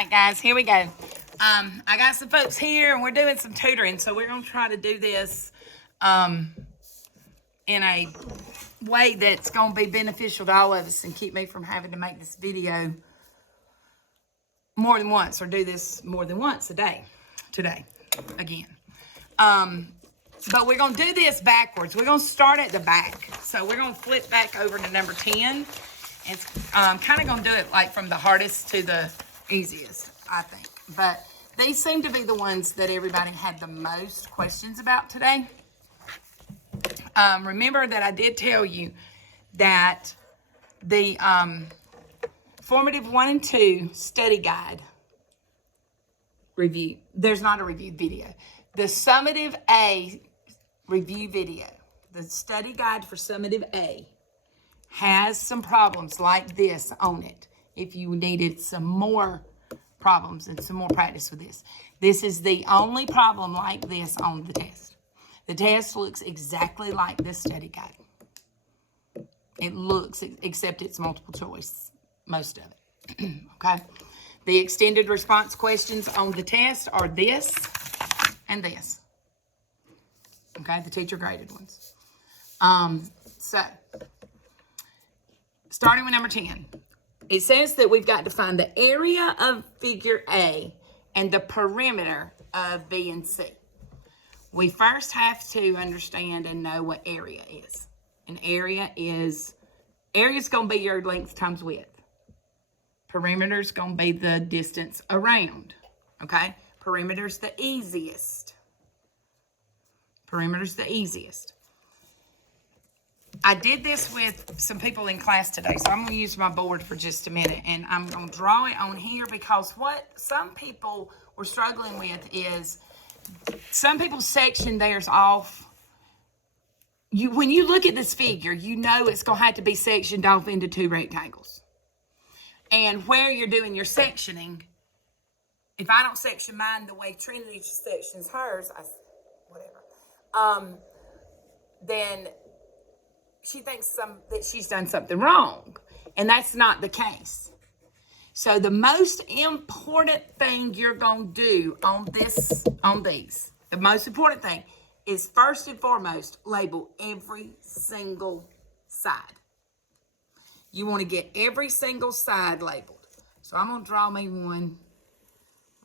right, guys, here we go. I got some folks here, and we're doing some tutoring, so we're going to try to do this in a way that's going to be beneficial to all of us and keep me from having to make this video more than once or do this more than once a day today again. But we're going to do this backwards. We're going to start at the back. So we're going to flip back over to number 10. It's kind of going to do it like from the hardest to the easiest, I think. But these seem to be the ones that everybody had the most questions about today. Remember that I did tell you that the Formative 1 and 2 study guide review, there's not a review video. The Summative A review video, the study guide for Summative A, has some problems like this on it. If you needed some more problems and some more practice with this. This is the only problem like this on the test. The test looks exactly like this study guide. It looks, except it's multiple choice, most of it. Okay? The extended response questions on the test are this and this. Okay? The teacher graded ones. So, starting with number 10. It says that we've got to find the area of figure A and the perimeter of B and C. We first have to understand and know what area is. An area is going to be your length times width. Perimeter is going to be the distance around. Okay? Perimeter's the easiest. Perimeter's the easiest. I did this with some people in class today, so I'm going to use my board for just a minute, and I'm going to draw it on here because what some people were struggling with is some people's section theirs off. When you look at this figure, you know it's going to have to be sectioned off into two rectangles. And where you're doing your sectioning, if I don't section mine the way Trinity sections hers, then she thinks that she's done something wrong, and that's not the case. So the most important thing you're going to do on these, the most important thing is first and foremost, label every single side. You want to get every single side labeled. So I'm going to draw me one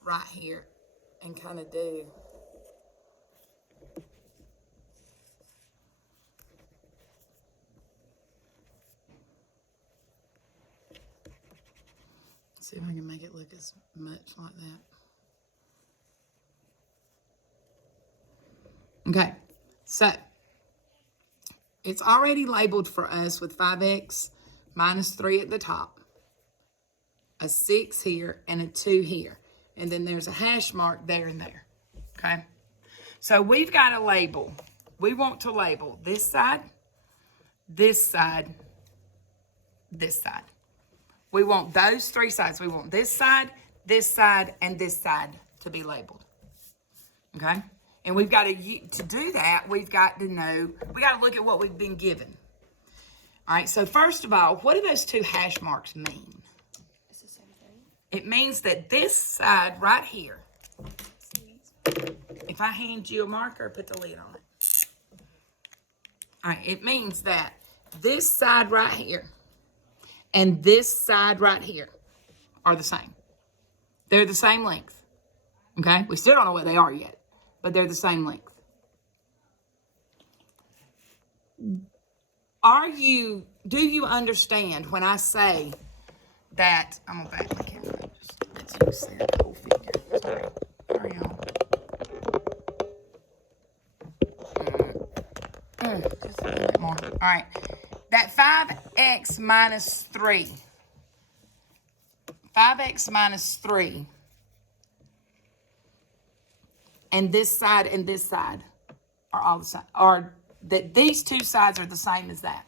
right here and kind of do... See if I can make it look as much like that. Okay, so it's already labeled for us with 5x minus 3 at the top, a 6 here, and a 2 here. And then there's a hash mark there and there, okay? So we've got to label. We want to label this side, this side, this side. We want those three sides. We want this side, and this side to be labeled. Okay? And we've got to do that, we've got to know, we got to look at what we've been given. All right, so first of all, what do those two hash marks mean? It's the same thing. It means that this side right here, if I hand you a marker, put the lid on it. All right, it means that this side right here and this side right here are the same. They're the same length. Okay? We still don't know what they are yet, but they're the same length. Do you understand when I say that, I'm going to back my camera up, just let's use that whole figure. Sorry, y'all. Just a little bit more. All right. That 5x minus 3. 5x minus 3. And this side are all the same. Or that these two sides are the same as that.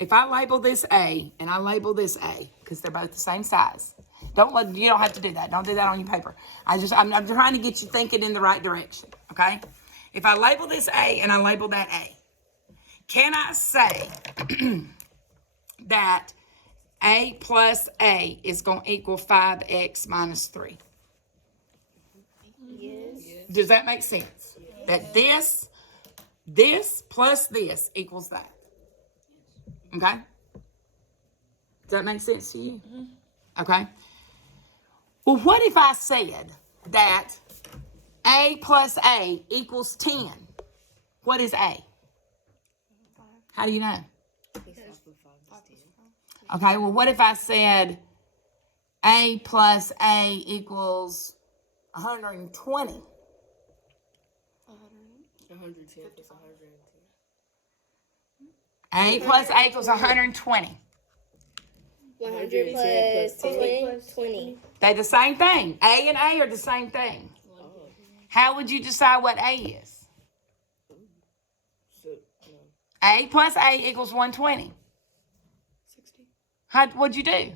If I label this A and I label this A, because they're both the same size. You don't have to do that. Don't do that on your paper. I'm trying to get you thinking in the right direction. Okay? If I label this A and I label that A, can I say that A plus A is going to equal 5x minus 3. Yes. Does that make sense? That this plus this equals that. Okay? Does that make sense to you? Okay. Well, what if I said that A plus A equals 10? What is A? How do you know? Okay, well, what if I said A plus A equals 120? 110 plus 110. A plus A equals 120. 100 plus 10 plus 20. They're the same thing. A and A are the same thing. How would you decide what A is? A plus A equals 120. 60. What'd you do? I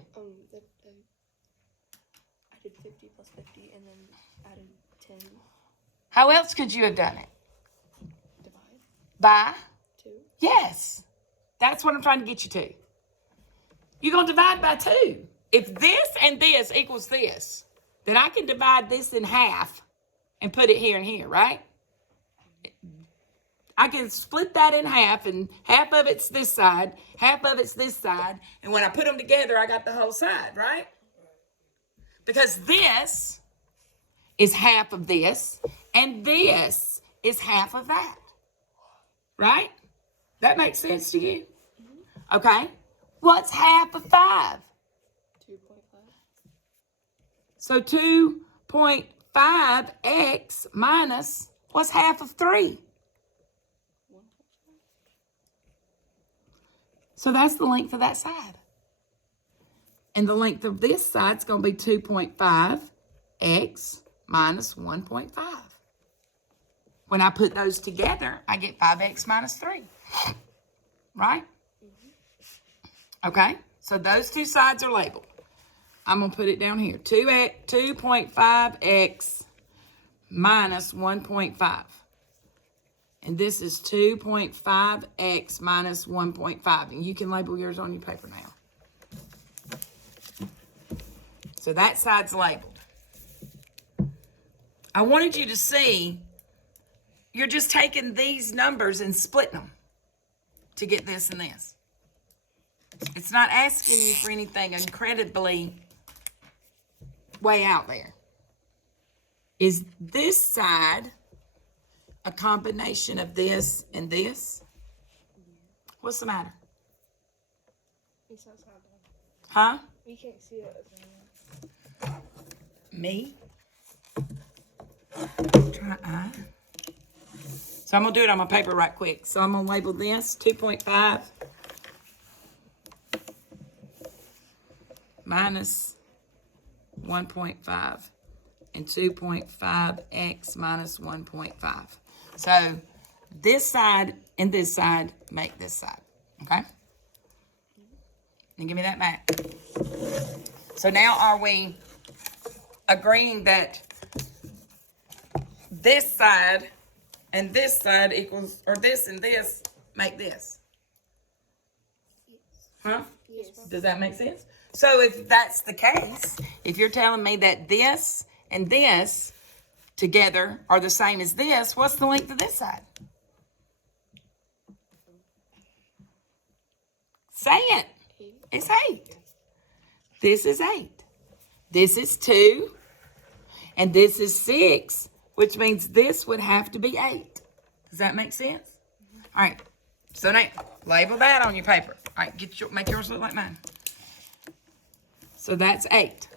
did 50 plus 50 and then added 10. How else could you have done it? Divide. By? 2. Yes. That's what I'm trying to get you to. You're going to divide by 2. If this and this equals this, then I can divide this in half and put it here and here, right? I can split that in half, and half of it's this side, half of it's this side, and when I put them together, I got the whole side, right? Because this is half of this, and this is half of that, right? That makes sense to you? Okay. What's half of 5? 2.5. So 2.5x minus, what's half of 3? 1.5. So that's the length of that side. And the length of this side is going to be 2.5x minus 1.5. When I put those together, I get 5x minus 3. Right? Okay, so those two sides are labeled. I'm going to put it down here. 2.5x minus 1.5. And this is 2.5x minus 1.5. And you can label yours on your paper now. So that side's labeled. I wanted you to see, you're just taking these numbers and splitting them to get this and this. It's not asking you for anything incredibly way out there. Is this side a combination of this and this? What's the matter? It's not done. Huh? We can't see it. Me? Try I. So I'm going to do it on my paper right quick. So I'm going to label this 2.5 minus 1.5 and 2.5x minus 1.5. So this side and this side make this side. Okay? And give me that back. So now are we agreeing that this side and this side equals, or this and this make this? Huh? Yes. Does that make sense? So if that's the case, if you're telling me that this and this together are the same as this, what's the length of this side? Say it. 8. It's 8. This is 8. This is 2. And this is 6, which means this would have to be 8. Does that make sense? All right. So now, label that on your paper. All right, make yours look like mine. So that's 8.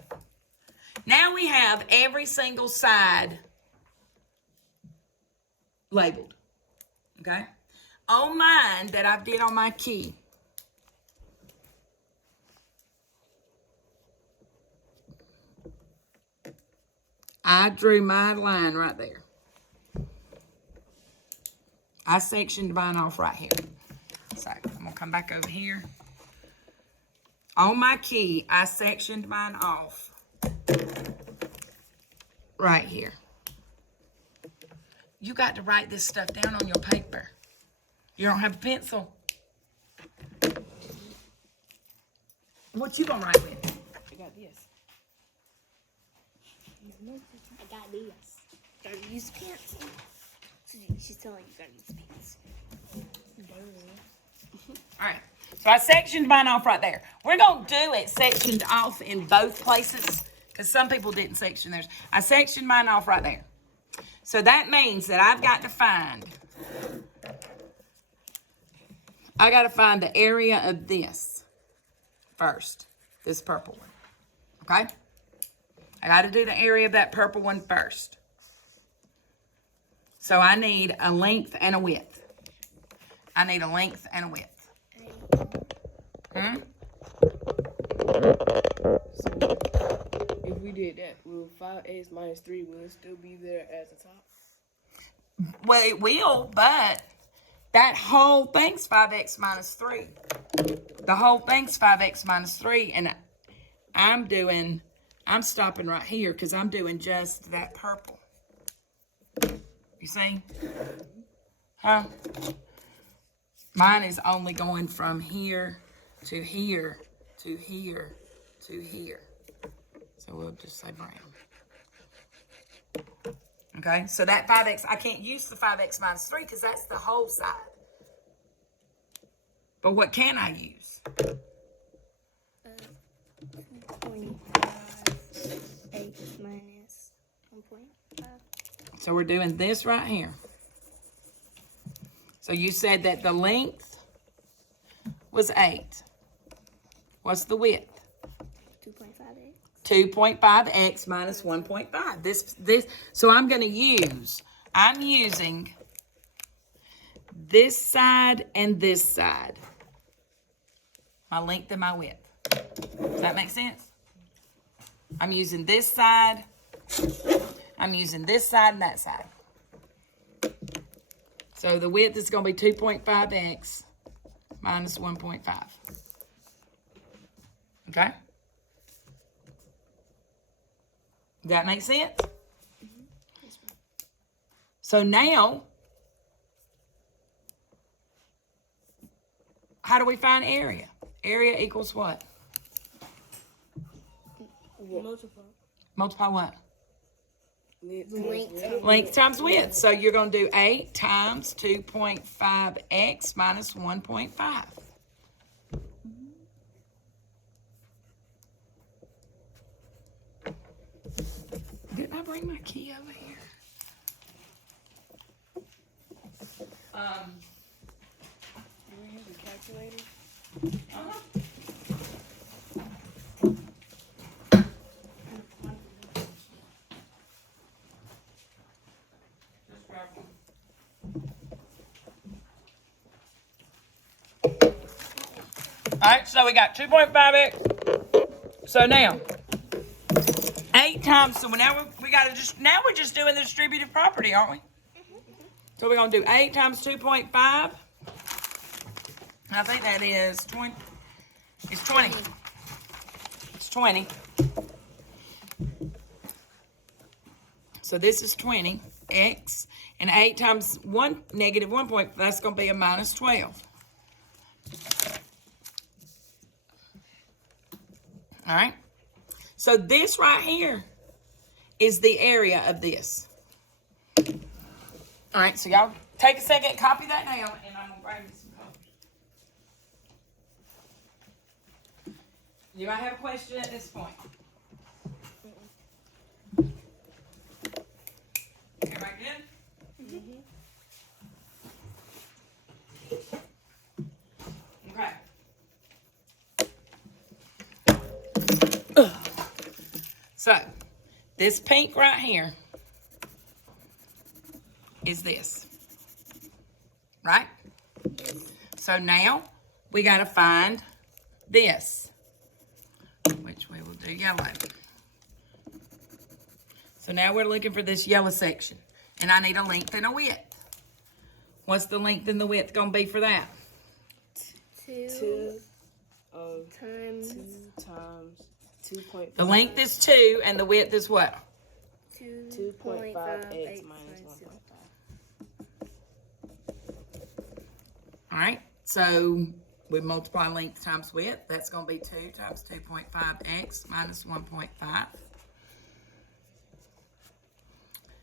Now we have every single side labeled. Okay? On mine that I did on my key, I drew my line right there. I sectioned mine off right here. So I'm going to come back over here. On my key, I sectioned mine off right here. You got to write this stuff down on your paper. You don't have a pencil. What you gonna write with? I got this. I got this. Gotta use pencil. So she's telling you gotta use pencil. All right. So I sectioned mine off right there. We're going to do it sectioned off in both places because some people didn't section theirs. I sectioned mine off right there. So that means that I got to find the area of this first, this purple one. Okay? I got to do the area of that purple one first. So I need a length and a width. I need a length and a width. Hmm? So if we did that, will 5x minus 3 will it still be there at the top? Well, it will, but that whole thing's 5x minus 3. The whole thing's 5x minus 3, and I'm stopping right here because I'm doing just that purple. You see? Huh? Mine is only going from here to here to here to here. So we'll just say brown. Okay, so that 5x, I can't use the 5x minus 3 because that's the whole side. But what can I use? 2.5x minus 1.5. So we're doing this right here. So you said that the length was 8. What's the width? 2.5x. 2.5x minus 1.5. So I'm using this side and this side. My length and my width. Does that make sense? I'm using this side. I'm using this side and that side. So the width is going to be 2.5x minus 1.5. Okay? Does that make sense? So now, how do we find area? Area equals what? Multiply what? Length times width. So you're going to do 8 times 2.5x minus 1.5. Didn't I bring my key over here? Do we use a calculator? Uh-huh. All right, so we got 2.5x. So now, 8 times, so now we're just doing the distributive property, aren't we? So we're going to do 8 times 2.5. I think that is 20. It's 20. It's 20. So this is 20x. And 8 times 1, negative 1 point, that's going to be a minus 12. All right. So this right here is the area of this. All right, so y'all take a second, copy that down, and I'm going to bring you some colors. You might have a question at this point. Everybody good? Okay. So, this pink right here is this, right? So now we got to find this, which we will do yellow. So now we're looking for this yellow section, and I need a length and a width. What's the length and the width going to be for that? 2 times 2.5. The length is 2, and the width is what? 2.5x minus 1.5. All right, so We multiply length times width. That's going to be 2 times 2.5x minus 1.5.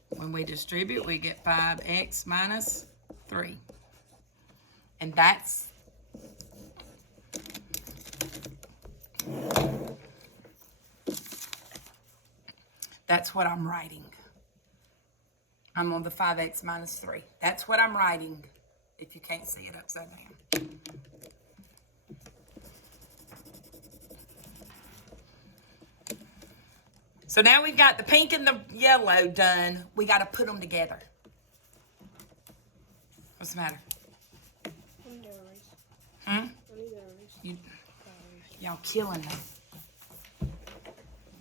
When we distribute, we get 5x minus 3. And that's what I'm writing. I'm on the 5x minus 3. That's what I'm writing, if you can't see it upside down. So now we've got the pink and the yellow done. We got to put them together. What's the matter? Y'all killing me.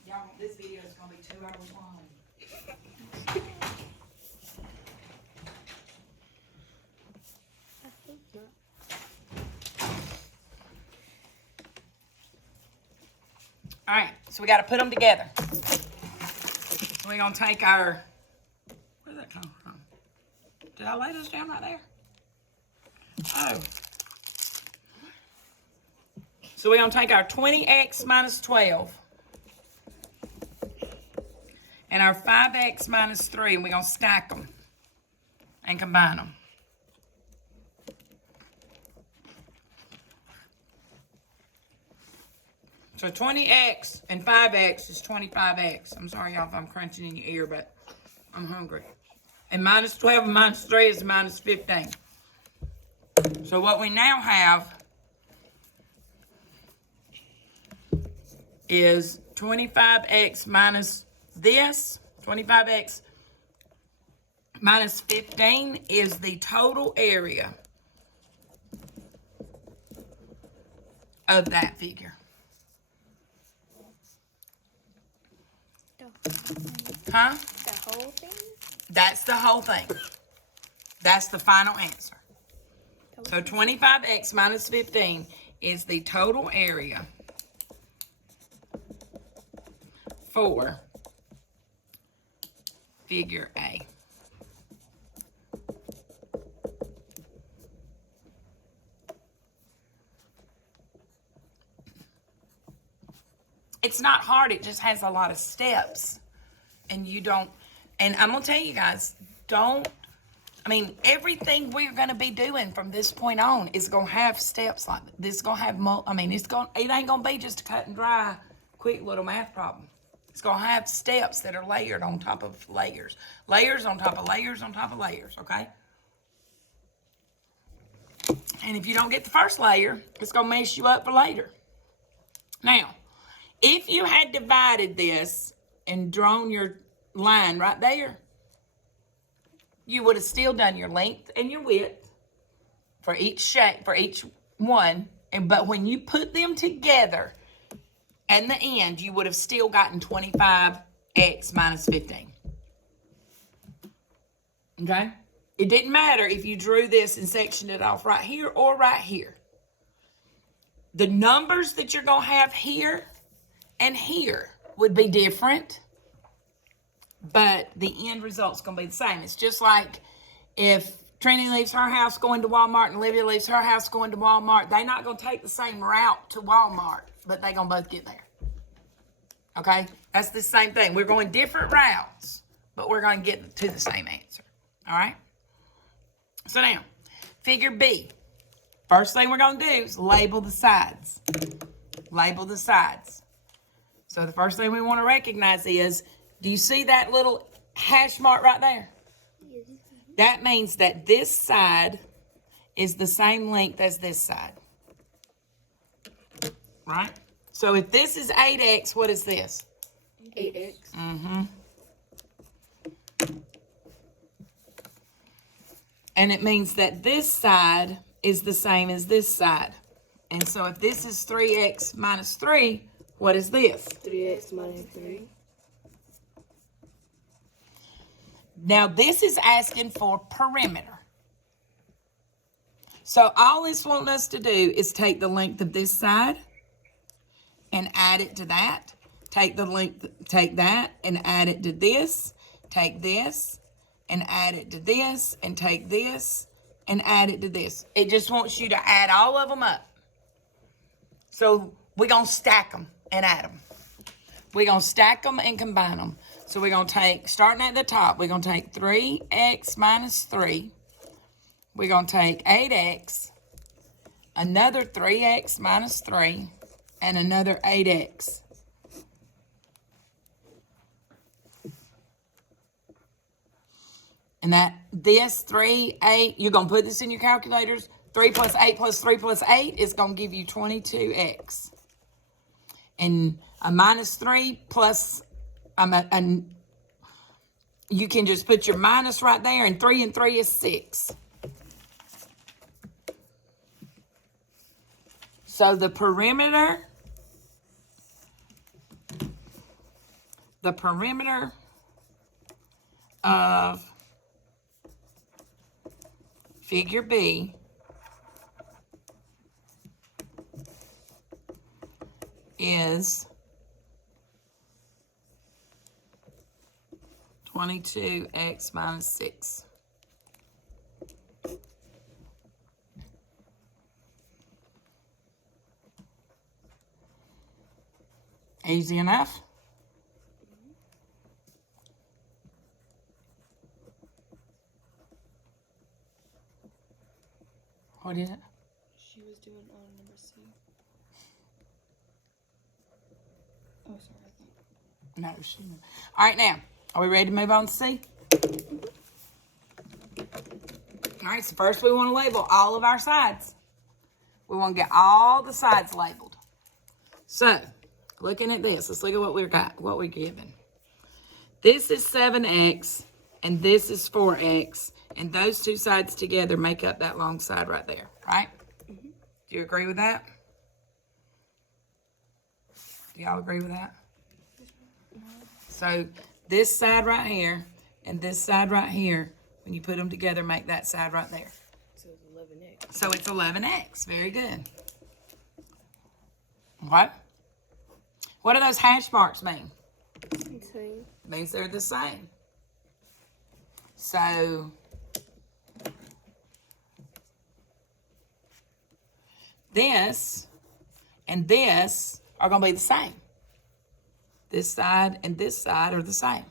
Y'all, this video is going to be 2 hours long. All right, so we got to put them together. So we're going to take our, where did that come from? Did I lay this down right there? Oh. So we're going to take our 20x minus 12 and our 5x minus 3, and we're going to stack them and combine them. So 20x and 5x is 25x. I'm sorry, y'all, if I'm crunching in your ear, but I'm hungry. And minus 12 and minus 3 is minus 15. So what we now have is 25x minus this. 25x minus 15 is the total area of that figure. Huh? The whole thing? That's the whole thing. That's the final answer. So 25x minus 15 is the total area for figure A. It's not hard, it just has a lot of steps. And you don't, and I'm going to tell you guys, everything we're going to be doing from this point on is going to have steps like this. It's going to have, it ain't going to be just a cut and dry, quick little math problem. It's going to have steps that are layered on top of layers. Layers on top of layers on top of layers, okay? And if you don't get the first layer, it's going to mess you up for later. Now, if you had divided this and drawn your line right there, you would have still done your length and your width for each shape, for each one. But when you put them together at the end, you would have still gotten 25x minus 15. Okay? It didn't matter if you drew this and sectioned it off right here or right here. The numbers that you're going to have here and here would be different, but the end result's going to be the same. It's just like if Trini leaves her house going to Walmart and Olivia leaves her house going to Walmart, they're not going to take the same route to Walmart, but they're going to both get there. Okay? That's the same thing. We're going different routes, but we're going to get to the same answer. All right? So now, figure B. First thing we're going to do is label the sides. Label the sides. So the first thing we want to recognize is, do you see that little hash mark right there? That means that this side is the same length as this side. Right? So if this is 8x, what is this? 8x. Mm-hmm. And it means that this side is the same as this side. And so if this is 3x minus 3, what is this? 3x minus 3. Now this is asking for perimeter. So all it's wanting us to do is take the length of this side and add it to that. Take that and add it to this. Take this and add it to this, and take this and add it to this. It just wants you to add all of them up. So we're going to stack them and add them. We're going to stack them and combine them. So we're going to take, starting at the top, we're going to take 3x minus 3. We're going to take 8x, another 3x minus 3, and another 8x. And this 3, 8, you're going to put this in your calculators. 3 plus 8 plus 3 plus 8 is going to give you 22x. And a minus 3 plus, you can just put your minus right there, and 3 and 3 is 6. So the perimeter of figure B is 22x minus 6. Easy enough? What is it? She was doing on number C. Oh, sorry. I thought. No, she didn't. All right, now, are we ready to move on to C? All right, so first we want to label all of our sides. We want to get all the sides labeled. So, looking at this, let's look at what we're given. This is 7x, and this is 4x, and those two sides together make up that long side right there, right? Mm-hmm. Do you agree with that? Do y'all agree with that? So this side right here and this side right here, when you put them together, make that side right there. So it's 11x. So it's 11x. Very good. What? What do those hash marks mean? Same. Means they're the same. So this and this are going to be the same. This side and this side are the same.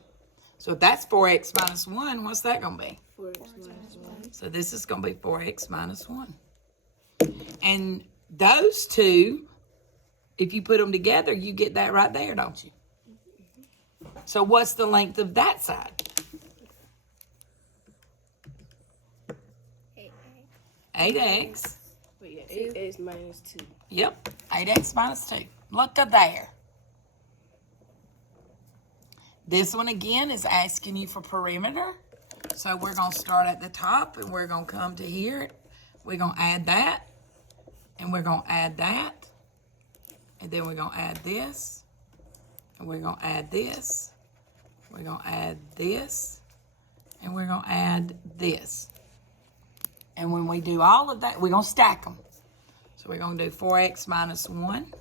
So if that's 4x minus 1, what's that going to be? 4x minus 1. So this is going to be 4x minus 1. And those two, if you put them together, you get that right there, don't you? So what's the length of that side? 8x. Wait, yeah, 8x minus 2. Yep, 8x minus 2. Look at there. This one again is asking you for perimeter. So we're going to start at the top and we're going to come to here. We're going to add that. And we're going to add that. And then we're going to add this. And we're going to add this. We're going to add this. And we're going to add this. And when we do all of that, we're going to stack them. So we're going to do 4x minus 1,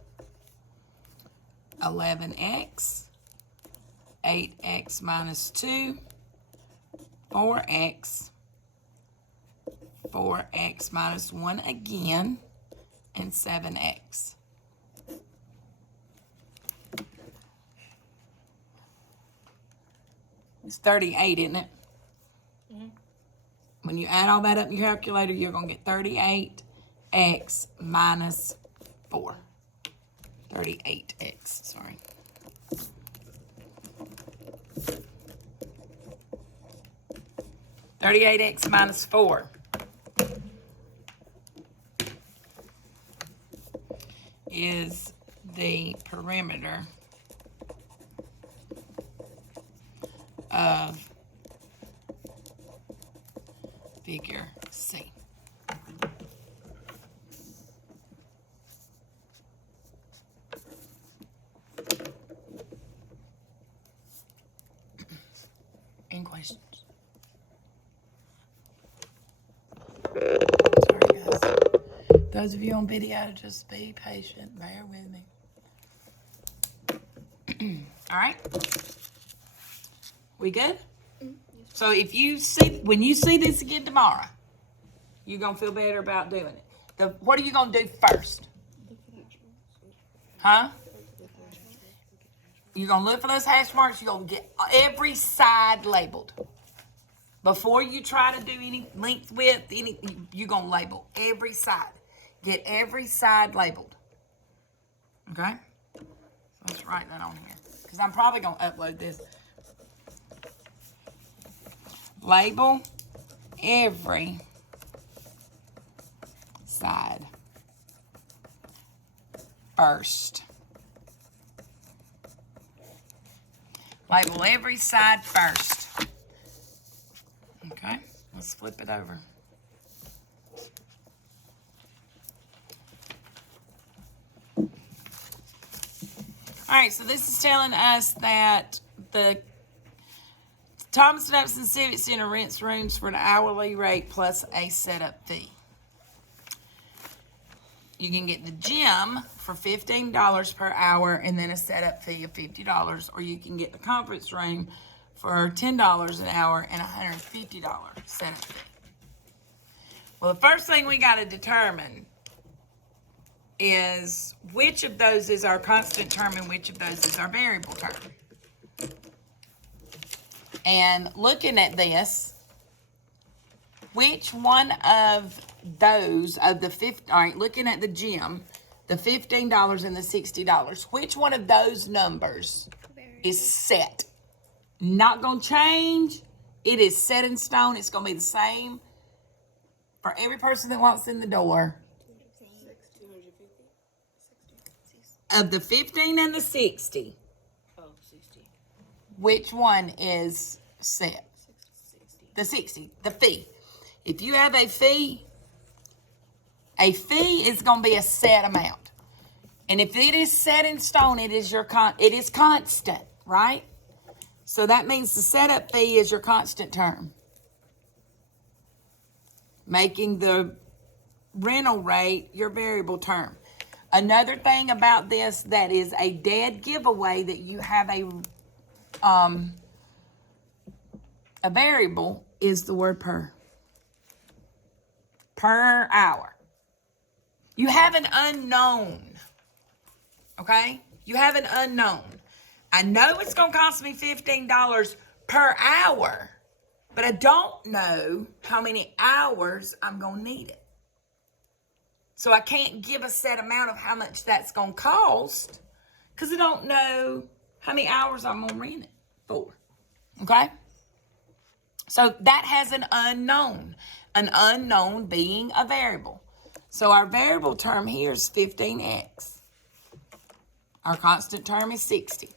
11x, 8x minus 2, 4x, 4x minus 1 again, and 7x. It's 38, isn't it? Mm-hmm. When you add all that up in your calculator, you're going to get 38x minus 4. 38x, sorry. $38x minus 4 is the perimeter of figure C. Any questions? Sorry, guys. Those of you on video, just be patient. Bear with me. All right? We good? So if you see, when you see this again tomorrow, you're going to feel better about doing it. What are you going to do first? Huh? You're going to look for those hash marks. You're going to get every side labeled. Before you try to do any length, width, you're going to label every side. Get every side labeled. Okay? So let's write that on here. Because I'm probably going to upload this. Label every side first. Label every side first. Okay, let's flip it over. All right, so this is telling us that the Thomas Jefferson Civic Center rents rooms for an hourly rate plus a setup fee. You can get the gym for $15 per hour and then a setup fee of $50, or you can get the conference room for $10 an hour and $150 setup fee. Well, the first thing we got to determine is which of those is our constant term and which of those is our variable term. And looking at this, which one of those, of the all right, looking at the gym, the $15 and the $60, which one of those numbers is set? Not going to change. It is set in stone. It's going to be the same for every person that walks in the door. Of the 15 and the 60. Oh, 60. Which one is set? 60. The 60, the fee. If you have a fee is going to be a set amount. And if it is set in stone, it is constant, right? So that means the setup fee is your constant term, making the rental rate your variable term. Another thing about this that is a dead giveaway that you have a variable is the word per. Per hour. You have an unknown. Okay? You have an unknown. I know it's going to cost me $15 per hour, but I don't know how many hours I'm going to need it. So I can't give a set amount of how much that's going to cost because I don't know how many hours I'm going to rent it for. Okay? So that has an unknown being a variable. So our variable term here is 15x. Our constant term is 60.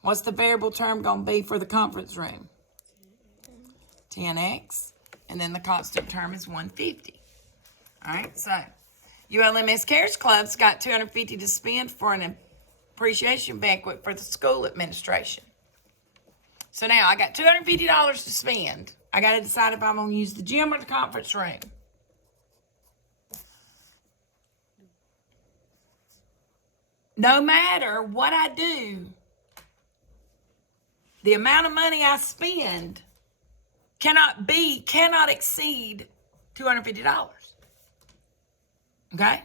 What's the variable term going to be for the conference room? 10x. And then the constant term is 150. All right, so ULMS Carriage Club's got $250 to spend for an appreciation banquet for the school administration. So now I got $250 to spend. I got to decide if I'm going to use the gym or the conference room. No matter what I do, the amount of money I spend cannot exceed $250. Okay?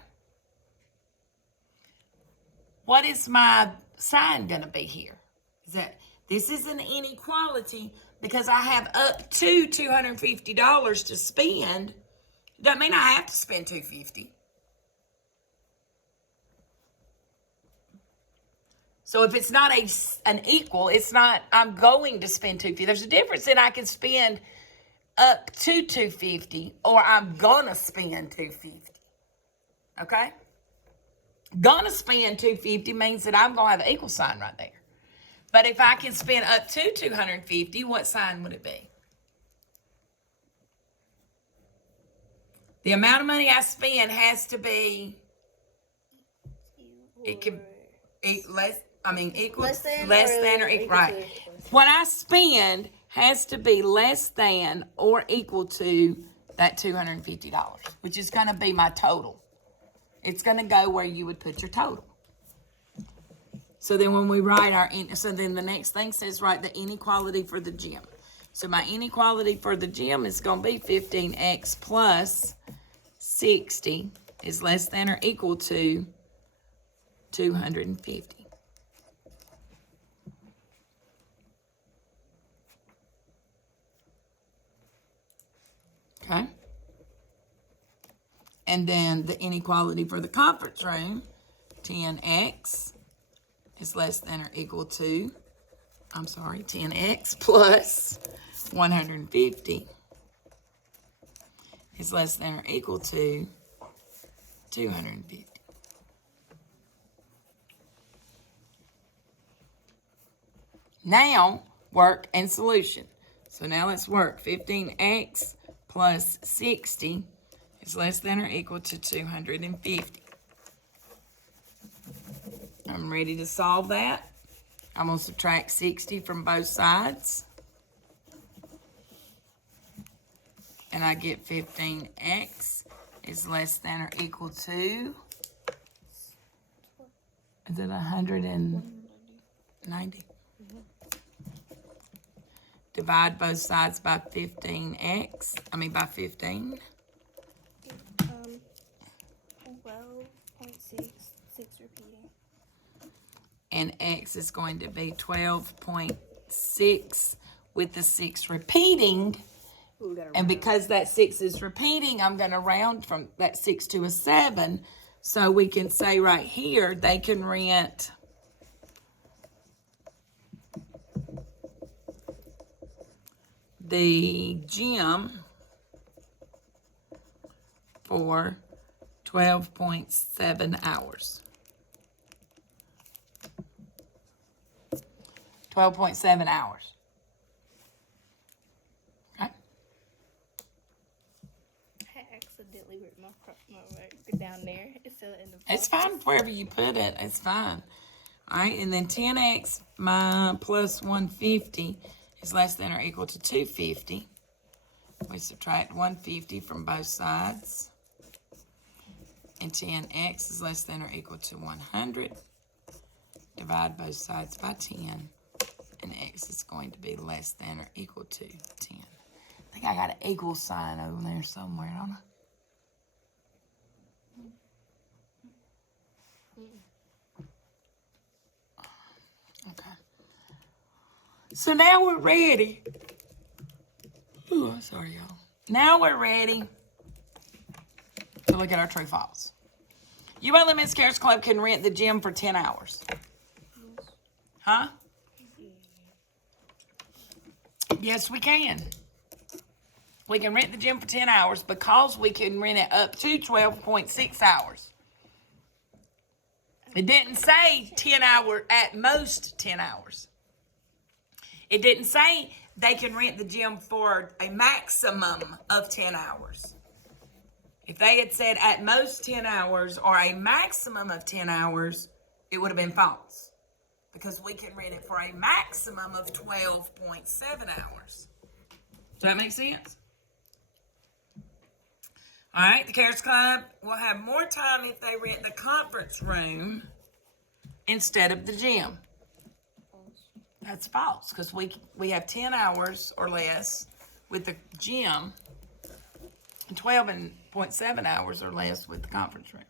What is my sign going to be here? Is that this is an inequality because I have up to $250 to spend. Doesn't mean I have to spend $250. So if it's not an equal, it's not I'm going to spend $250. There's a difference in I can spend up to $250 or I'm gonna spend $250. Okay? Gonna spend $250 means that I'm gonna have an equal sign right there. But if I can spend up to $250, what sign would it be? The amount of money I spend has to be equal, less than or equal. Right. What I spend has to be less than or equal to that $250, which is going to be my total. It's going to go where you would put your total. So then when we write so then the next thing says write the inequality for the gym. So my inequality for the gym is going to be 15x plus 60 is less than or equal to 250. Okay. And then the inequality for the conference room, 10x is less than or equal to, 10x plus 150 is less than or equal to 250. Now, work and solution. So now let's work. 15x plus 60 is less than or equal to 250. I'm ready to solve that. I'm going to subtract 60 from both sides. And I get 15x is less than or equal to, is it 190? Divide both sides by 15x, by 15. 12.6, 6 repeating. And x is going to be 12.6 with the 6 repeating. And because that 6 is repeating, I'm going to round from that 6 to a 7. So we can say right here, they can rent the gym for 12.7 hours. 12.7 hours. Okay. I accidentally wrote my work down there. It's still in the box. It's fine wherever you put it. It's fine. All right, and then 10x plus 150 is less than or equal to 250. We subtract 150 from both sides. And 10x is less than or equal to 100. Divide both sides by 10. And x is going to be less than or equal to 10. I think I got an equal sign over there somewhere, don't I? Okay. So now we're ready. Ooh, I'm sorry, y'all. Now we're ready to look at our true false. ULM Cares Club can rent the gym for 10 hours. Huh? Yes, we can. We can rent the gym for 10 hours because we can rent it up to 12.6 hours. It didn't say 10 hours, at most 10 hours. It didn't say they can rent the gym for a maximum of 10 hours. If they had said at most 10 hours or a maximum of 10 hours, it would have been false. Because we can rent it for a maximum of 12.7 hours. Does that make sense? All right, the Cares Club will have more time if they rent the conference room instead of the gym. That's false, because we have 10 hours or less with the gym and 12.7 hours or less with the conference room.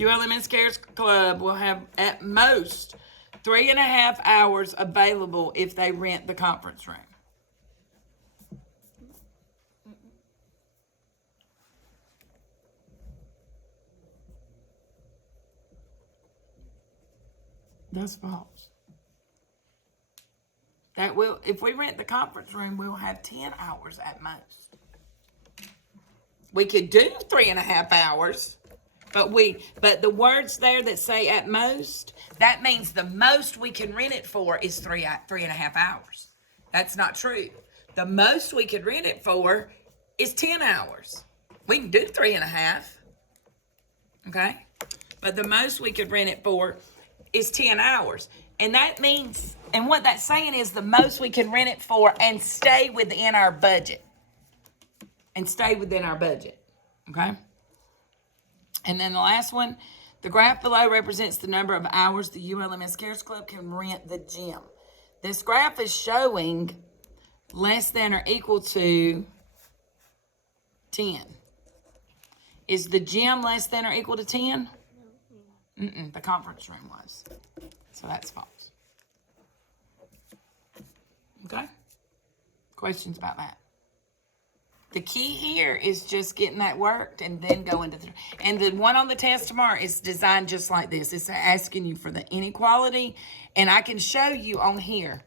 ULM Cares Club will have at most 3.5 hours available if they rent the conference room. That's false. If we rent the conference room, we'll have 10 hours at most. We could do 3.5 hours, but the words there that say at most, that means the most we can rent it for is 3.5 hours. That's not true. The most we could rent it for is 10 hours. We can do 3.5. Okay? But the most we could rent it for is 10 hours. And that means, and what that's saying is the most we can rent it for and stay within our budget. Okay? And then the last one, the graph below represents the number of hours the ULMS Cares Club can rent the gym. This graph is showing less than or equal to 10. Is the gym less than or equal to 10? The conference room was. So that's false. Okay? Questions about that? The key here is just getting that worked and then go into the... And the one on the test tomorrow is designed just like this. It's asking you for the inequality. And I can show you on here.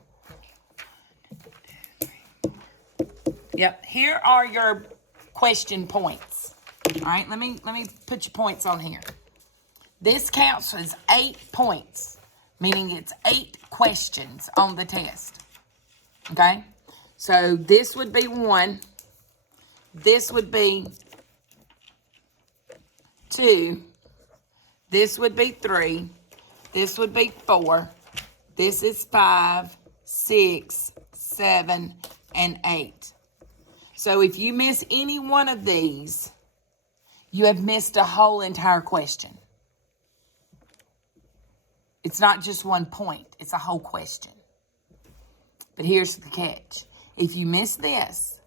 Yep, here are your question points. All right, let me put your points on here. This counts as 8 points, meaning it's 8 questions on the test. Okay? So this would be 1. This would be 2. This would be 3. This would be 4. This is 5, 6, 7, and 8. So if you miss any one of these, you have missed a whole entire question. It's not just 1 point. It's a whole question. But here's the catch. If you miss this,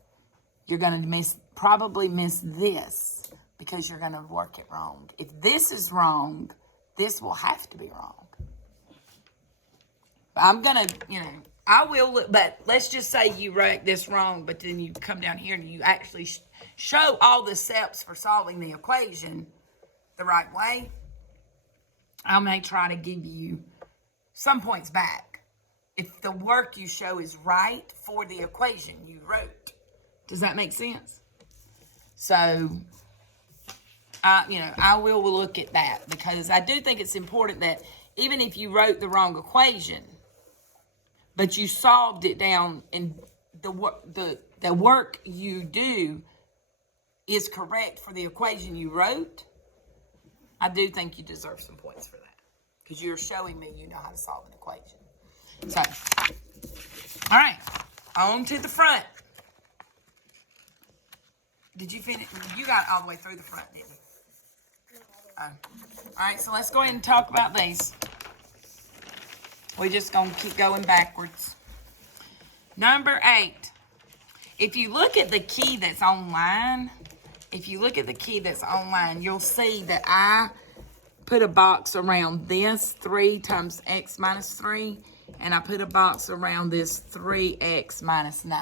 you're going to probably miss this because you're going to work it wrong. If this is wrong, this will have to be wrong. I'm going to, I will look, but let's just say you write this wrong, but then you come down here and you actually show all the steps for solving the equation the right way. I may try to give you some points back if the work you show is right for the equation you wrote. Does that make sense? So, I will look at that because I do think it's important that even if you wrote the wrong equation, but you solved it down and the work you do is correct for the equation you wrote, I do think you deserve some points for that because you're showing me you know how to solve an equation. So, all right, on to the front. Did you finish? You got all the way through the front, didn't you? Oh. All right, so let's go ahead and talk about these. We're just going to keep going backwards. Number 8. If you look at the key that's online, you'll see that I put a box around this 3 times x minus 3, and I put a box around this 3x minus 9.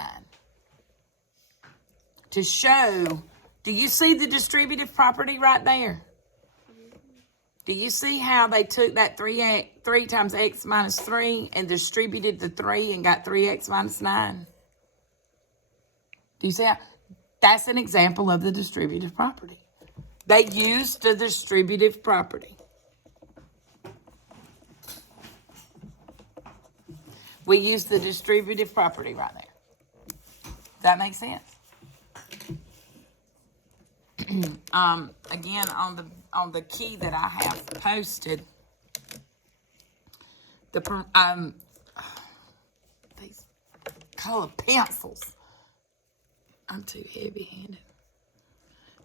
To show, do you see the distributive property right there? Do you see how they took that 3 times x minus 3 and distributed the 3 and got 3x minus 9? Do you see how? That's an example of the distributive property. They used the distributive property. We use the distributive property right there. Does that make sense? Again, on the key that I have posted, these color pencils. I'm too heavy-handed.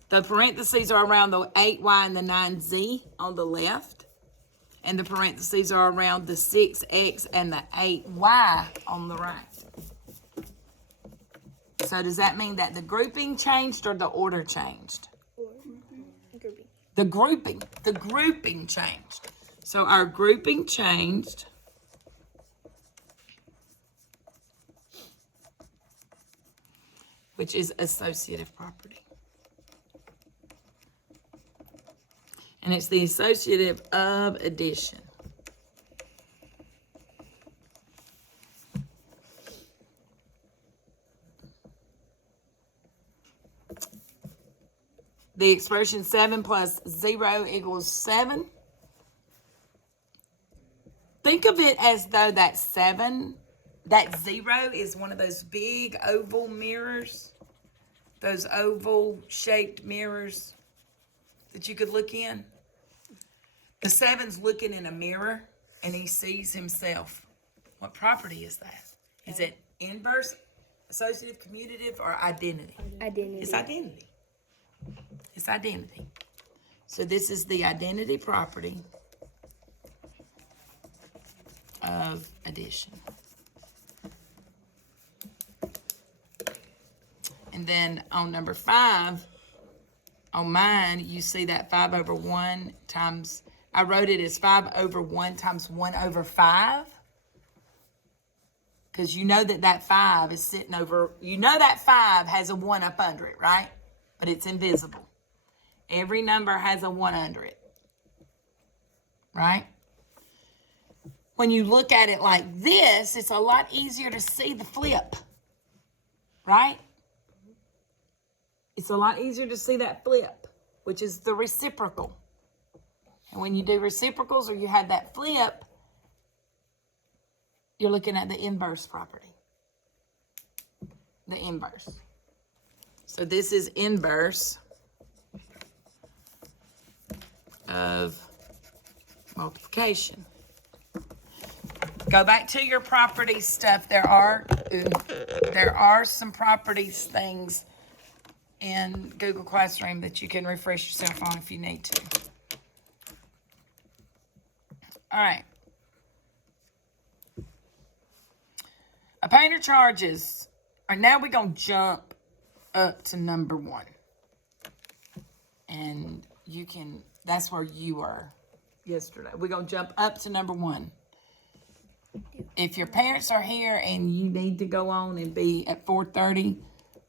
The parentheses are around the 8y and the 9z on the left, and the parentheses are around the 6x and the 8y on the right. So does that mean that the grouping changed or the order changed? Grouping. The grouping changed. So our grouping changed. Which is associative property. And it's the associative of addition. The expression 7 plus 0 equals 7. Think of it as though that 7, that 0 is one of those big oval mirrors. Those oval-shaped mirrors that you could look in. The 7's looking in a mirror, and he sees himself. What property is that? Is it inverse, associative, commutative, or identity? Identity. It's identity. It's identity. So this is the identity property of addition. And then on number 5, on mine, you see that 5 over 1 times I wrote it as 5 over 1 times 1 over 5. Because you know that 5 is sitting over, you know that 5 has a 1 up under it, right? But it's invisible. Every number has a 1 under it, right? When you look at it like this, it's a lot easier to see the flip, right? It's a lot easier to see that flip, which is the reciprocal. And when you do reciprocals or you have that flip, you're looking at the inverse property. The inverse. So this is inverse of multiplication. Go back to your properties stuff. There are some properties things in Google Classroom that you can refresh yourself on if you need to. All right. A painter charges, or now we're going to jump up to number 1. And you can, that's where you were yesterday. We're going to jump up to number 1. If your parents are here and you need to go on and be at 4:30,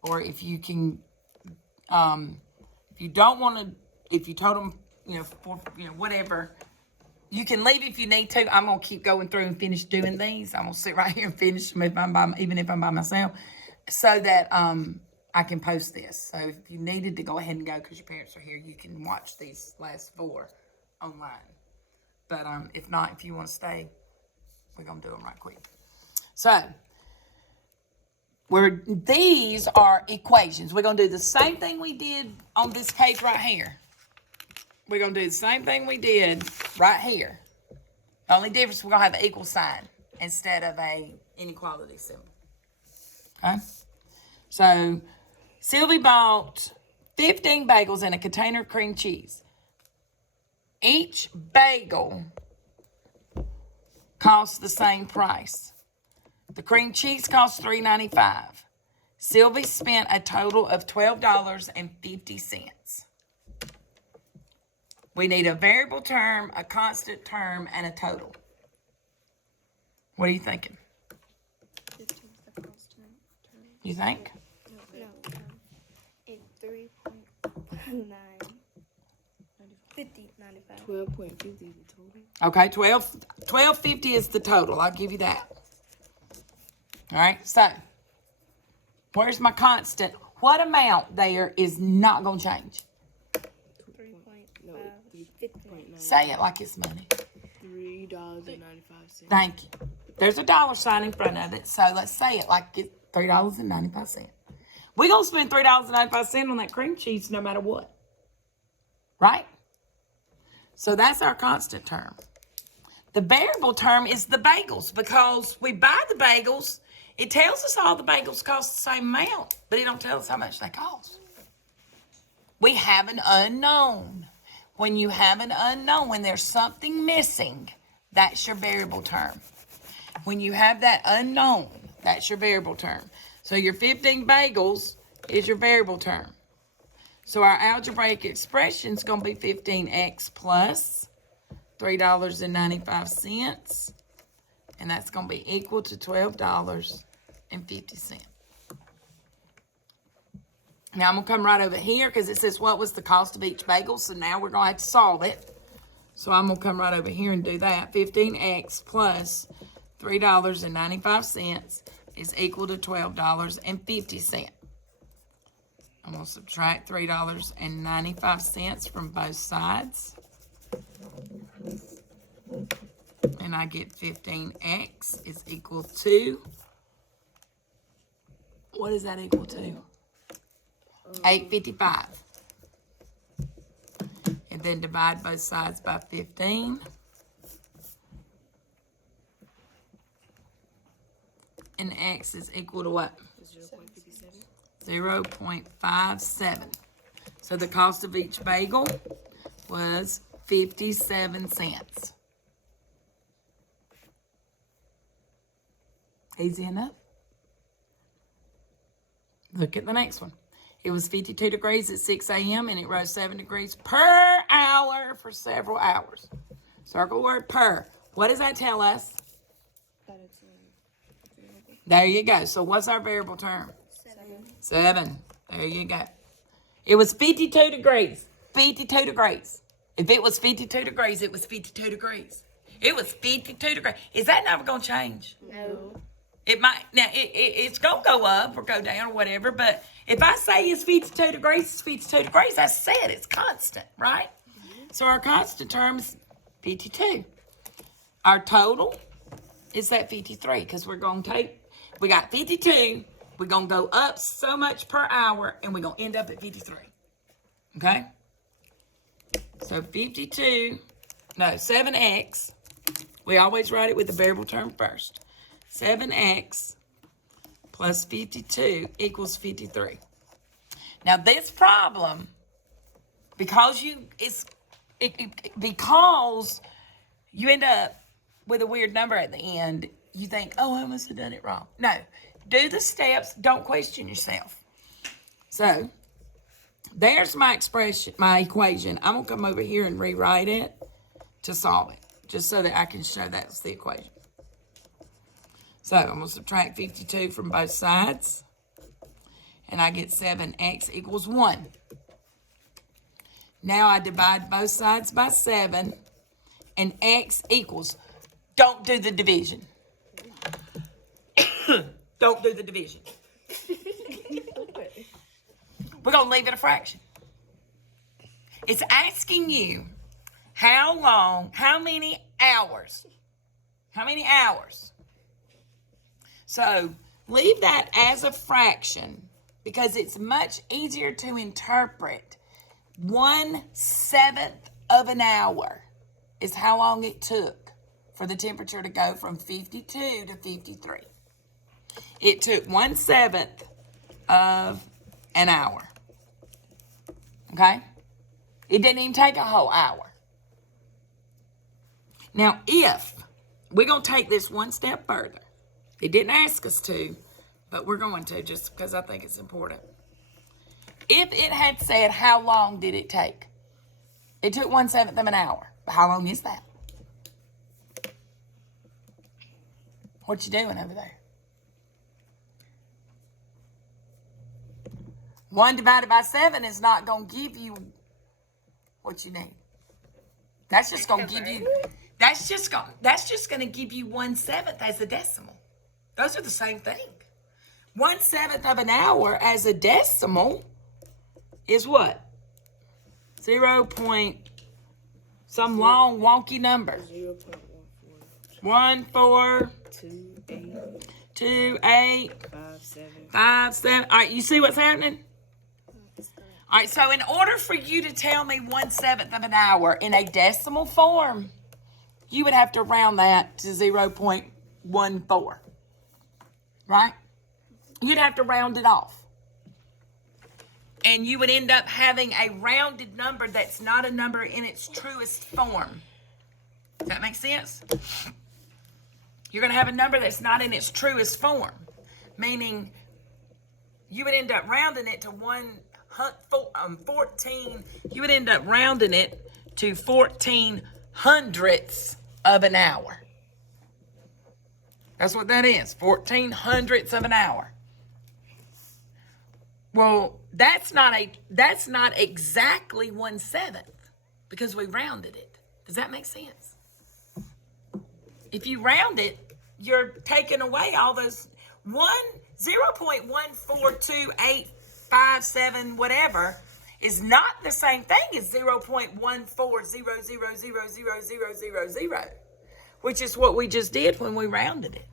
or if you can, if you don't want to, if you told them, whatever, you can leave if you need to. I'm going to keep going through and finish doing these. I'm going to sit right here and finish them even if I'm by myself, so that I can post this. So if you needed to go ahead and go because your parents are here, you can watch these last 4 online. But if not, if you want to stay, we're going to do them right quick. So, these are equations. We're going to do the same thing we did on this page right here. We're going to do the same thing we did right here. The only difference, we're going to have an equal sign instead of a inequality symbol. Okay? So, Sylvie bought 15 bagels and a container of cream cheese. Each bagel costs the same price. The cream cheese costs $3.95. Sylvie spent a total of $12.50. We need a variable term, a constant term, and a total. What are you thinking? 15 is the constant term. You think? No. In 3.9. 50.95. 12.50 is the total. Okay, 12.50 is the total. I'll give you that. All right, so where's my constant? What amount there is not going to change? 3.5. 3.9. Say it like it's money. $3.95. Thank you. There's a dollar sign in front of it, so let's say it like it's $3.95. We're going to spend $3.95 on that cream cheese no matter what. Right? So that's our constant term. The variable term is the bagels, because we buy the bagels. It tells us all the bagels cost the same amount, but it don't tell us how much they cost. We have an unknown. When you have an unknown, when there's something missing, that's your variable term. When you have that unknown, that's your variable term. So your 15 bagels is your variable term. So our algebraic expression is going to be 15x plus $3.95. And that's going to be equal to $12.50. Now I'm going to come right over here because it says what was the cost of each bagel. So now we're going to have to solve it. So I'm going to come right over here and do that. 15x plus $3.95 is equal to $12.50. I'm going to subtract $3.95 from both sides. And I get 15x is equal to, what is that equal to? $8.55. And then divide both sides by 15. And x is equal to what? 0.57. So the cost of each bagel was 57 cents. Easy enough. Look at the next one. It was 52 degrees at 6 a.m. and it rose 7 degrees per hour for several hours. Circle the word per. What does that tell us? That it's There you go. So what's our variable term? 7. There you go. It was 52 degrees. 52 degrees. If it was 52 degrees, it was 52 degrees. It was 52 degrees. Is that never going to change? No. It might. Now, it's going to go up or go down or whatever, but if I say it's 52 degrees, it's 52 degrees. I said it's constant, right? So our constant term is 52. Our total is that 53 because we got 52. We're going to go up so much per hour, and we're going to end up at 53. Okay? So 7x. We always write it with the variable term first. 7x plus 52 equals 53. Now this problem, because you end up with a weird number at the end, you think, oh, I must have done it wrong. No, do the steps. Don't question yourself. So there's my expression, my equation. I'm going to come over here and rewrite it to solve it, just so that I can show that's the equation. So I'm going to subtract 52 from both sides, and I get 7x equals 1. Now I divide both sides by 7, and x equals, don't do the division. Don't do the division. We're going to leave it a fraction. It's asking you how many hours. How many hours? So leave that as a fraction because it's much easier to interpret. 1/7 of an hour is how long it took for the temperature to go from 52 to 53. It took 1/7 of an hour. Okay? It didn't even take a whole hour. Now, if we're going to take this one step further, it didn't ask us to, but we're going to just because I think it's important. If it had said, how long did it take? It took 1/7 of an hour. How long is that? What you doing over there? 1 divided by 7 is not going to give you what you need. That's just going to give you, that's just going to give you 1/7 as a decimal. Those are the same thing. 1/7 of an hour as a decimal is what? 0. Some long wonky number. 1, 4, 2, 8, 5, 7. All right, you see what's happening? All right, so in order for you to tell me 1/7 of an hour in a decimal form, you would have to round that to 0.14. Right? You'd have to round it off. And you would end up having a rounded number that's not a number in its truest form. Does that make sense? You're going to have a number that's not in its truest form, meaning you would end up rounding it to 14. You would end up rounding it to 14/100ths of an hour. That's what that is, 14/100ths of an hour. Well, that's not exactly 1/7 because we rounded it. Does that make sense? If you round it, you're taking away all those 0.142857 whatever is not the same thing as 0.1400000000, which is what we just did when we rounded it.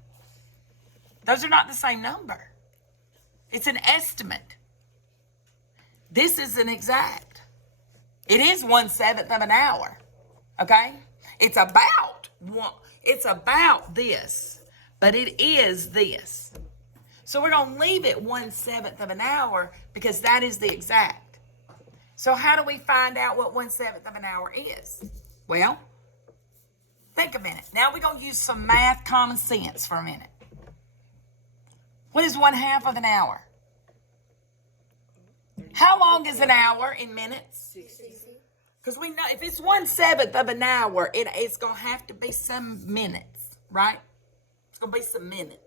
Those are not the same number. It's an estimate. This is an exact. It is 1/7 of an hour. Okay? It's about this, but it is this. So we're going to leave it 1/7 of an hour because that is the exact. So how do we find out what 1/7 of an hour is? Well, think a minute. Now we're going to use some math common sense for a minute. What is 1/2 of an hour? How long is an hour in minutes? 60. Because we know if it's 1/7 of an hour, it's going to have to be some minutes, right? It's going to be some minutes.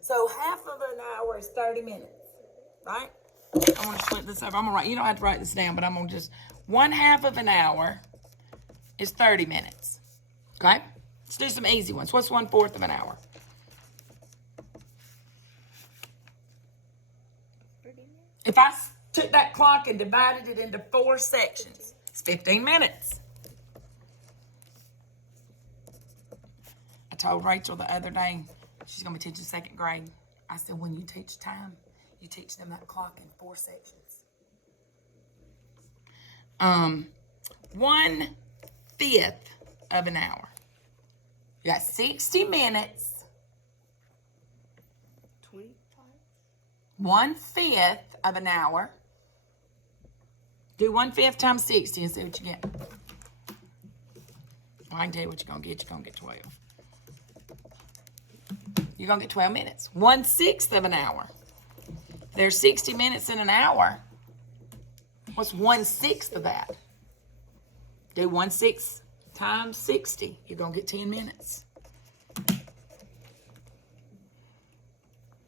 So half of an hour is 30 minutes, right? I'm going to flip this over. I'm going to write, you don't have to write this down, but I'm going to just, 1/2 of an hour is 30 minutes, okay? Let's do some easy ones. What's 1/4 of an hour? If I took that clock and divided it into 4 sections, it's 15 minutes. I told Rachel the other day, she's going to be teaching 2nd grade. I said, when you teach time, you teach them that clock in 4 sections. 1/5 of an hour. You got 60 minutes. 25. 1/5 of an hour. Do 1/5 times 60 and see what you get. Well, I can tell you what you're going to get. You're going to get 12. You're going to get 12 minutes. 1/6 of an hour. There's 60 minutes in an hour. What's 1/6 of that? Do 1/6 times 60. You're going to get 10 minutes.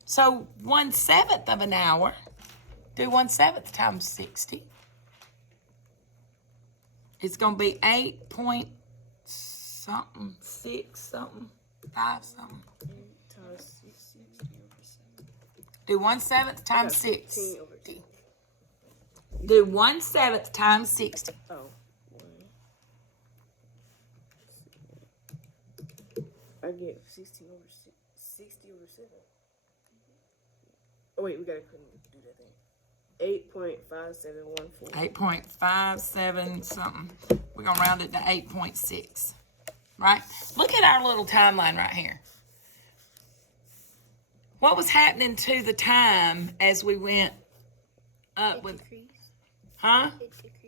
So 1/7 of an hour. Do 1/7 times 60. It's going to be 8 point something, 6 something, 5 something. 8 times 60 over 7. Do 1/7 times 6. 15 over 2. Do 1/7 times 60. Oh. I get 60 over 7. Oh wait, we gotta do that thing. 8.5714. 8.57 something. We're going to round it to 8.6. Right? Look at our little timeline right here. What was happening to the time as we went up with... Huh?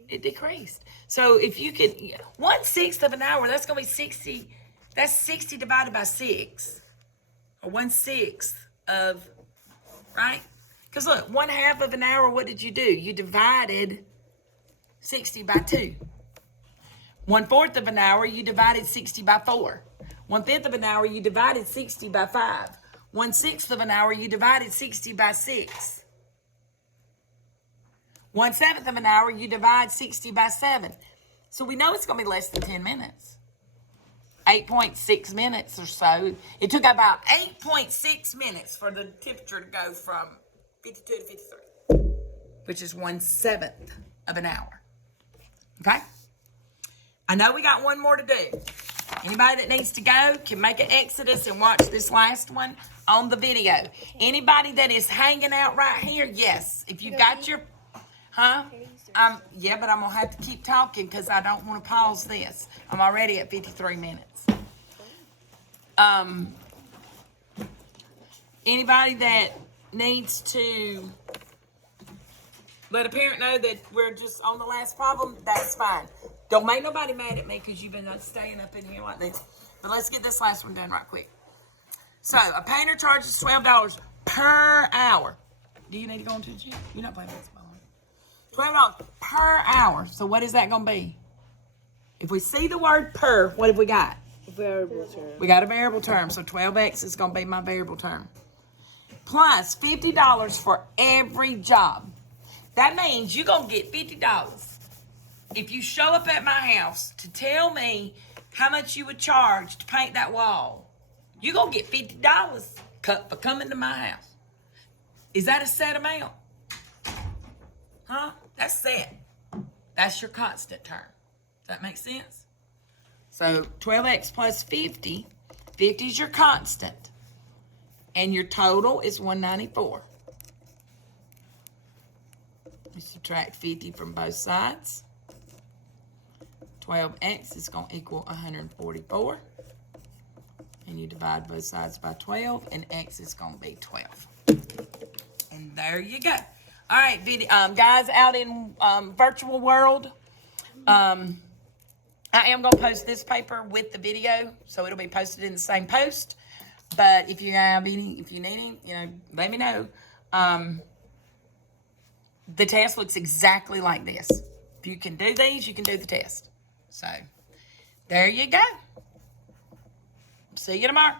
It decreased. So if you could... 1/6 of an hour, that's going to be 60... That's 60 divided by 6. Or 1/6 of... Right? Because look, 1/2 of an hour, what did you do? You divided 60 by 2. 1/4 of an hour, you divided 60 by 4. 1/5 of an hour, you divided 60 by 5. 1/6 of an hour, you divided 60 by 6. 1/7 of an hour, you divide 60 by 7. So we know it's going to be less than 10 minutes. 8.6 minutes or so. It took about 8.6 minutes for the temperature to go from 52 to 53, which is 1/7 of an hour. Okay? I know we got one more to do. Anybody that needs to go can make an exodus and watch this last one on the video. Anybody that is hanging out right here, yes. If you got your... Huh? Yeah, but I'm going to have to keep talking because I don't want to pause this. I'm already at 53 minutes. Anybody that needs to let a parent know that we're just on the last problem, that's fine. Don't make nobody mad at me because you've been staying up in here like this. But let's get this last one done right quick. So, a painter charges $12 per hour. Do you need to go into the gym? You're not playing basketball. $12 per hour. So what is that going to be? If we see the word per, what have we got? Variable term. We got a variable term. So 12x is going to be my variable term. Plus $50 for every job. That means you're going to get $50 if you show up at my house to tell me how much you would charge to paint that wall. You're going to get $50 for coming to my house. Is that a set amount? Huh? That's set. That's your constant term. Does that make sense? So 12x plus 50. 50 is your constant. And your total is 194. We subtract 50 from both sides. 12x is going to equal 144. And you divide both sides by 12. And x is going to be 12. And there you go. All right, guys out in virtual world, I am going to post this paper with the video, so it'll be posted in the same post. But if you need any, let me know. The test looks exactly like this. If you can do these, you can do the test. So, there you go. See you tomorrow.